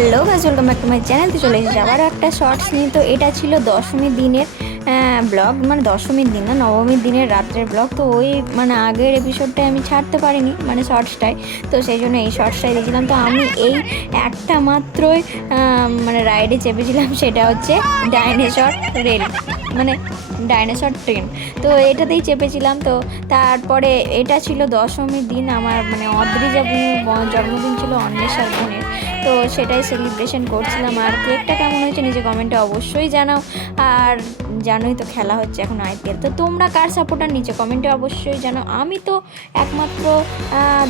Hello guys, welcome back to my channel. তো চলে এসেছি আবারও একটা শর্টস নিয়ে। তো এটা ছিল দশমীর দিনের ব্লগ, মানে দশমীর দিন না, নবমীর দিনের রাত্রের ব্লগ। তো ওই মানে আগের এপিসোডটাই আমি ছাড়তে পারিনি, মানে শর্টসটাই। তো সেই জন্য এই শর্টসটাই দিয়েছিলাম। তো আমি এই একটা মাত্রই মানে রাইডে চেপেছিলাম, সেটা হচ্ছে ডাইনোসর রেল, মানে ডাইনোসর ট্রেন। তো এটাতেই চেপেছিলাম। তো তারপরে এটা ছিল দশমীর দিন, আমার মানে অদ্রিজা বোনের জন্মদিন ছিল, অন্বেষার বোনের। তো সেটাই সেলিব্রেশন করছিলাম। আর কেকটা কেমন হয়েছে নিজে কমেন্টে অবশ্যই জানাও। আর জানোই তো খেলা হচ্ছে এখন আইপিএল। তো তোমরা কার সাপোর্টার নিচে কমেন্টে অবশ্যই জানাও। আমি তো একমাত্র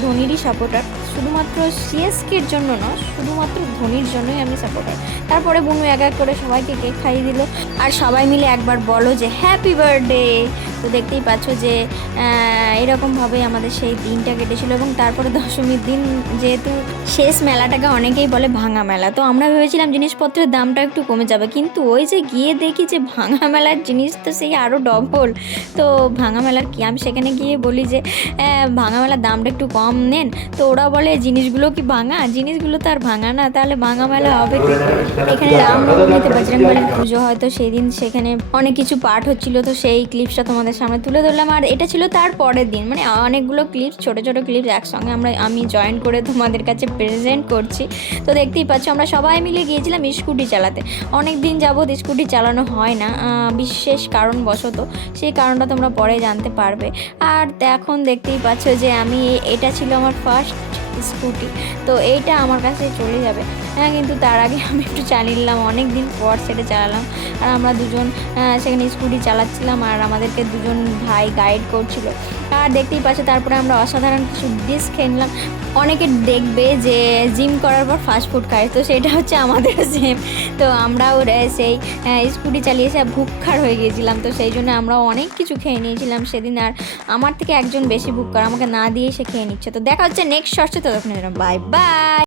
ধোনিরই সাপোর্টার, শুধুমাত্র সিএসকের জন্য না, শুধুমাত্র ধোনির জন্যই আমি সাপোর্টার। তারপরে বুনু এক এক করে সবাইকে কেক খাইয়ে দিল। আর সবাই মিলে একবার বলো যে হ্যাপি বার্থডে। তো দেখতেই পাচ্ছ যে এরকমভাবেই আমাদের সেই দিনটা কেটেছিল। এবং তারপরে দশমীর দিন যেহেতু শেষ, মেলাটাকে অনেকেই বলে ভাঙা মেলা। তো আমরা ভেবেছিলাম জিনিসপত্রের দামটা একটু কমে যাবে, কিন্তু ওই যে গিয়ে দেখি যে ভাঙা মেলার জিনিস তো সেই আরও ডবল। তো ভাঙা মেলার কি, আমি সেখানে গিয়ে বলি যে ভাঙা মেলার দামটা একটু কম নেন। তো ওরা বলে জিনিসগুলো কি ভাঙা, জিনিসগুলো তো আর ভাঙা না, তাহলে ভাঙা মেলা হবে কি করে। এখানে রামনবমীতে বজরংবলীর পুজো হয়, তো সেই দিন সেখানে অনেক কিছু পাঠ হচ্ছিল। তো সেই ক্লিপসটা তোমাদের সামনে তুলে ধরলাম। আর এটা ছিল তার পরের দিন, মানে অনেকগুলো ক্লিপস, ছোটো ছোটো ক্লিপস একসঙ্গে আমি জয়েন করে তোমাদের কাছে প্রেজেন্ট করছি। তো দেখতেই পাচ্ছ আমরা সবাই মিলে গিয়েছিলাম স্কুটি চালাতে। অনেক দিন যাবৎ স্কুটি চালানো হয় না, বিশেষ কারণবশত। সেই কারণটা তোমরা পরে জানতে পারবে। আর এখন দেখতেই পাচ্ছ যে এটা ছিল আমার ফার্স্ট স্কুটি। তো এইটা আমার কাছে চলে যাবে, কিন্তু তার আগে আমি একটু চালিয়ে নিলাম, অনেক দিন পর সেটা চালালাম। আর আমরা দুজন সেখানে স্কুটি চালাচ্ছিলাম, আর আমাদেরকে দুজন ভাই গাইড করছিল। আর দেখতেই পাচ্ছ তারপরে আমরা অসাধারণ কিছু ডিশ খেয়ে নিলাম। অনেকে দেখবে যে জিম করার পর ফাস্টফুড খায়, তো সেটা হচ্ছে আমাদেরও সেম। তো আমরাও সেই স্কুটি চালিয়ে এসে ভুক্কার হয়ে গিয়েছিলাম। তো সেই জন্য আমরাও অনেক কিছু খেয়ে নিয়েছিলাম সেদিন। আর আমার থেকে একজন বেশি ভুক্কার, আমাকে না দিয়েই সে খেয়ে নিচ্ছে। তো দেখা হচ্ছে নেক্সট শর্টসে। তো তখন বাই বাই।